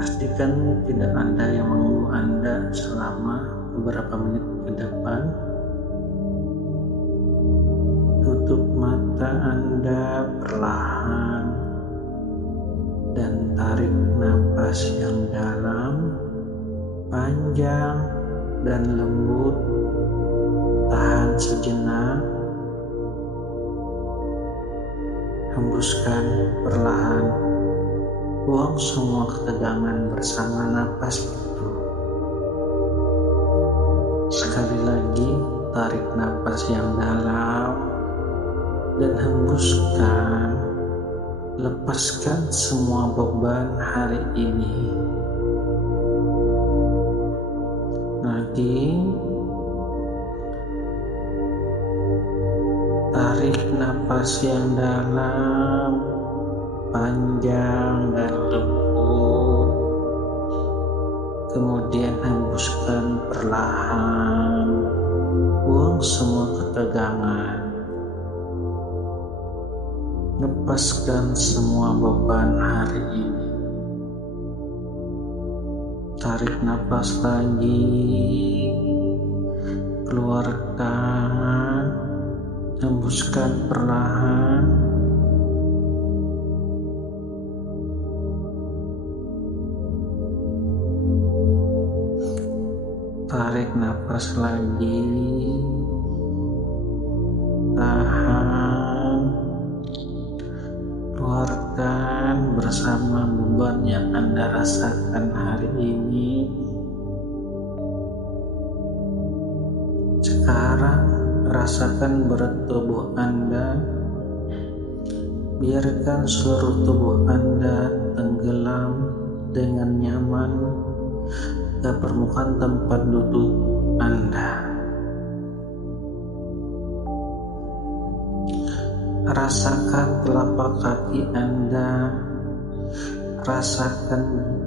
Pastikan tidak ada yang mengganggu Anda selama beberapa menit ke depan. Tutup mata Anda perlahan dan tarik napas yang dalam, panjang dan lembut. Tahan sejenak. Hembuskan perlahan. Buang semua ketegangan bersama napas itu. Sekali lagi, tarik napas yang dalam dan hembuskan. Lepaskan semua beban hari ini. Lagi, tarik napas yang dalam, panjang dan lembut. Kemudian hembuskan perlahan. Buang semua ketegangan. Lepaskan semua beban hari ini. Tarik napas lagi. Keluarkan. Hembuskan perlahan. Tarik napas lagi. Tahan. Keluarkan bersama beban yang Anda rasakan hari ini. Sekarang rasakan berat tubuh Anda. Biarkan seluruh tubuh Anda tenggelam dengan nyaman ke permukaan tempat duduk Anda. Rasakan telapak kaki Anda. Rasakan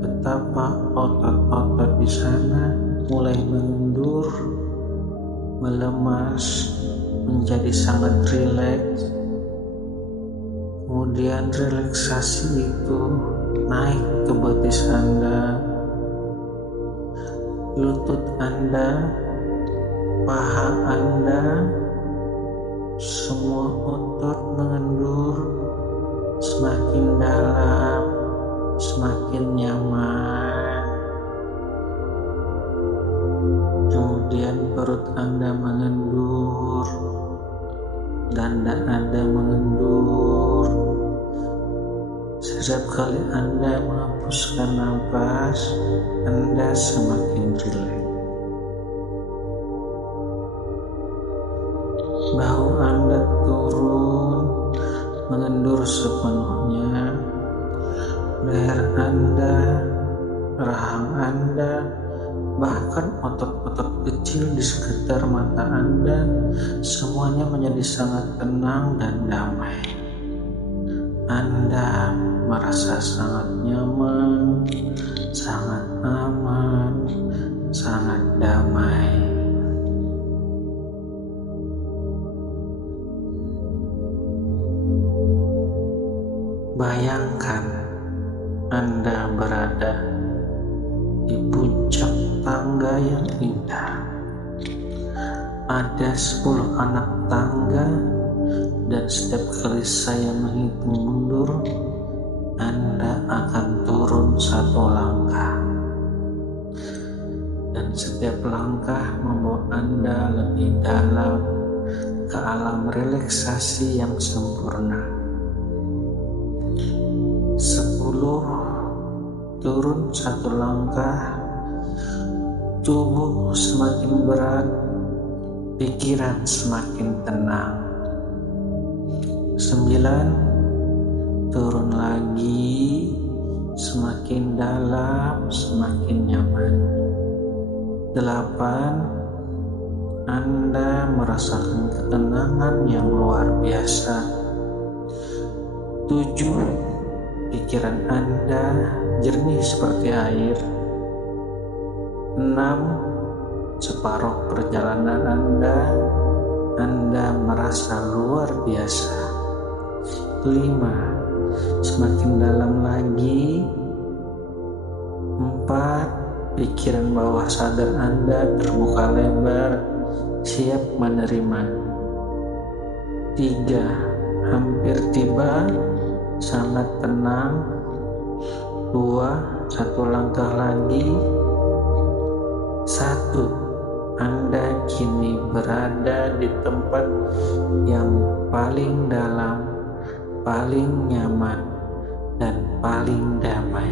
betapa otot-otot di sana mulai mengendur, melemas, menjadi sangat rileks. Kemudian relaksasi itu naik ke betis Anda, lutut Anda, paha Anda, semua otot mengendur semakin dalam, semakin nyaman. Kemudian perut Anda mengendur, dada Anda mengendur. Setiap kali Anda menghembuskan napas, Anda semakin rileks. Bahu Anda turun, mengendur sepenuhnya. Leher Anda, rahang Anda, bahkan otot-otot kecil di sekitar mata Anda, semuanya menjadi sangat tenang dan damai. Anda merasa sangat nyaman, sangat aman, sangat damai. Bayangkan Anda berada di puncak tangga yang indah. Ada 10 anak tangga, dan setiap kali saya menghitung mundur, Anda akan turun 1 langkah. Dan setiap langkah membawa Anda lebih dalam ke alam relaksasi yang sempurna. 10, turun 1 langkah, tubuh semakin berat, pikiran semakin tenang. 9, turun lagi, semakin dalam, semakin nyaman. 8, Anda merasakan ketenangan yang luar biasa. 7, pikiran Anda jernih seperti air. 6, separuh perjalanan Anda merasa luar biasa. 5, semakin dalam lagi. 4. Pikiran bawah sadar Anda terbuka lebar, siap menerima. 3. Hampir tiba, sangat tenang. 2. Satu langkah lagi. 1. Anda kini berada di tempat yang paling dalam, paling nyaman, dan paling damai.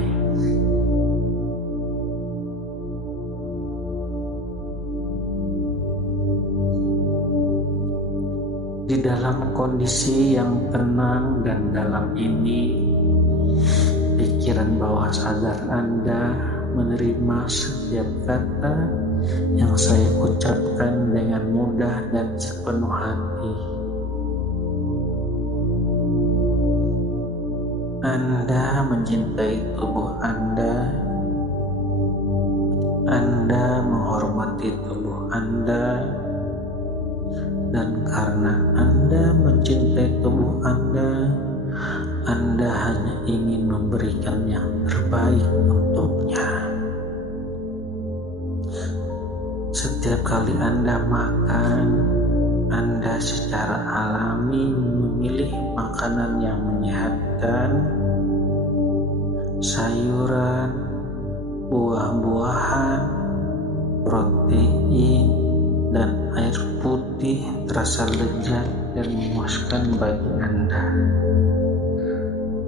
Di dalam kondisi yang tenang dan dalam ini, pikiran bawah sadar Anda menerima setiap kata yang saya ucapkan dengan mudah dan sepenuh hati. Anda mencintai tubuh Anda menghormati tubuh Anda, dan karena Anda mencintai tubuh Anda hanya ingin memberikan yang terbaik untuknya. Setiap kali Anda makan, Anda secara alami memilih makanan yang menyehatkan, sayuran, buah-buahan, protein, dan air putih terasa lezat dan memuaskan bagi Anda.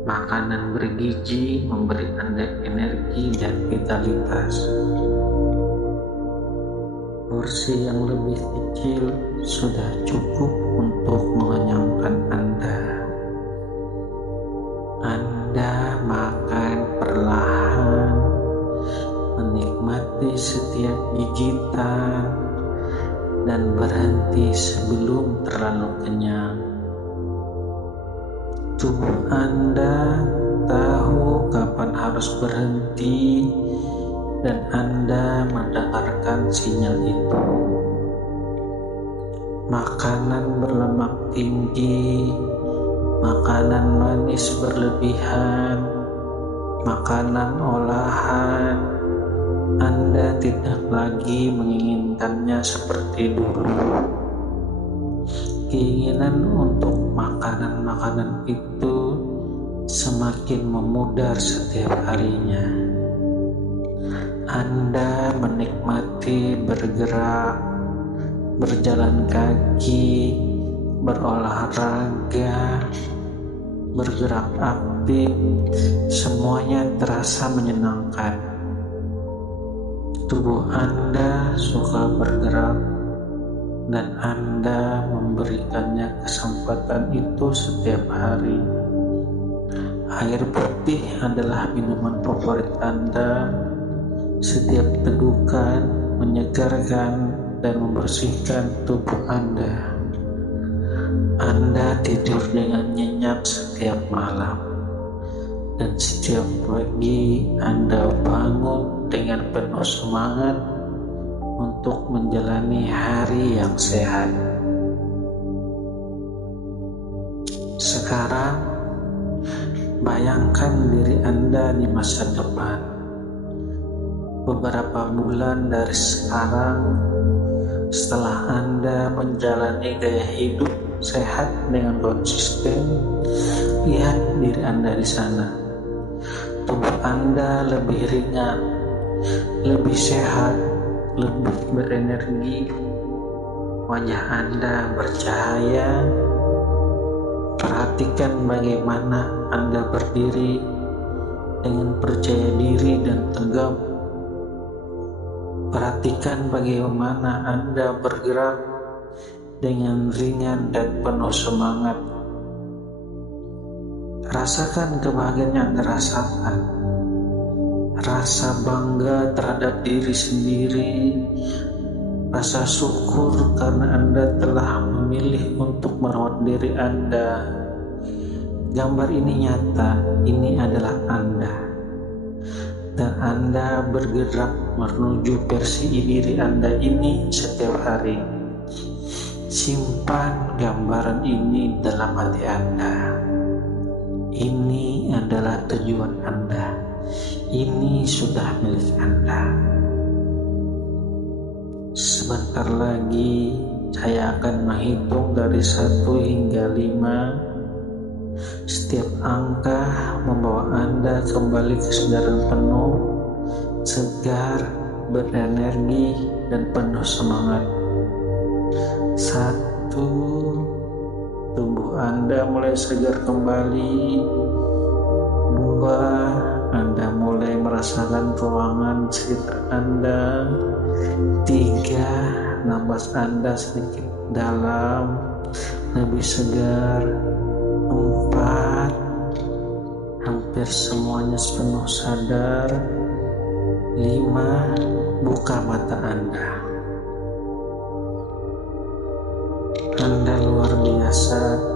Makanan bergizi memberi Anda energi dan vitalitas. Porsi yang lebih kecil sudah cukup untuk mengenyangkan Anda. Anda makan perlahan, menikmati setiap gigitan, dan berhenti sebelum terlalu kenyang. Tubuh Anda tahu kapan harus berhenti, dan Anda mendengarkan sinyal itu. Makanan berlemak tinggi, makanan manis berlebihan, makanan olahan, Anda tidak lagi menginginkannya seperti dulu. Keinginan untuk makanan-makanan itu semakin memudar setiap harinya. Anda menikmati bergerak, berjalan kaki, berolahraga, bergerak aktif, semuanya terasa menyenangkan. Tubuh Anda suka bergerak, dan Anda memberikannya kesempatan itu setiap hari. Air putih adalah minuman favorit Anda. Setiap tegukan menyegarkan dan membersihkan tubuh Anda. Anda tidur dengan nyenyak setiap malam, dan setiap pagi Anda bangun dengan penuh semangat untuk menjalani hari yang sehat. Sekarang, bayangkan diri Anda di masa depan. Beberapa bulan dari sekarang, setelah Anda menjalani gaya hidup sehat dengan konsisten, lihat diri Anda di sana. Tubuh Anda lebih ringan, lebih sehat, lebih berenergi. Wajah Anda bercahaya. Perhatikan bagaimana Anda berdiri dengan percaya diri dan tegap. Perhatikan bagaimana Anda bergerak dengan ringan dan penuh semangat. Rasakan kebahagiaan yang Anda rasakan. Rasa bangga terhadap diri sendiri. Rasa syukur karena Anda telah memilih untuk merawat diri Anda. Gambar ini nyata, ini adalah Anda. Dan Anda bergerak menuju versi diri Anda ini setiap hari. Simpan gambaran ini dalam hati Anda. Ini adalah tujuan Anda. Ini sudah milik Anda. Sebentar lagi saya akan menghitung dari 1 hingga 5. Setiap angka membawa Anda kembali kesadaran penuh, segar, berenergi, dan penuh semangat. 1. Tubuh Anda mulai segar kembali. 2. Anda mulai merasakan ruangan sekitar Anda. 3. Napas Anda sedikit dalam, lebih segar. 4. Hampir semuanya penuh sadar. 5. Buka mata Anda. Anda luar biasa.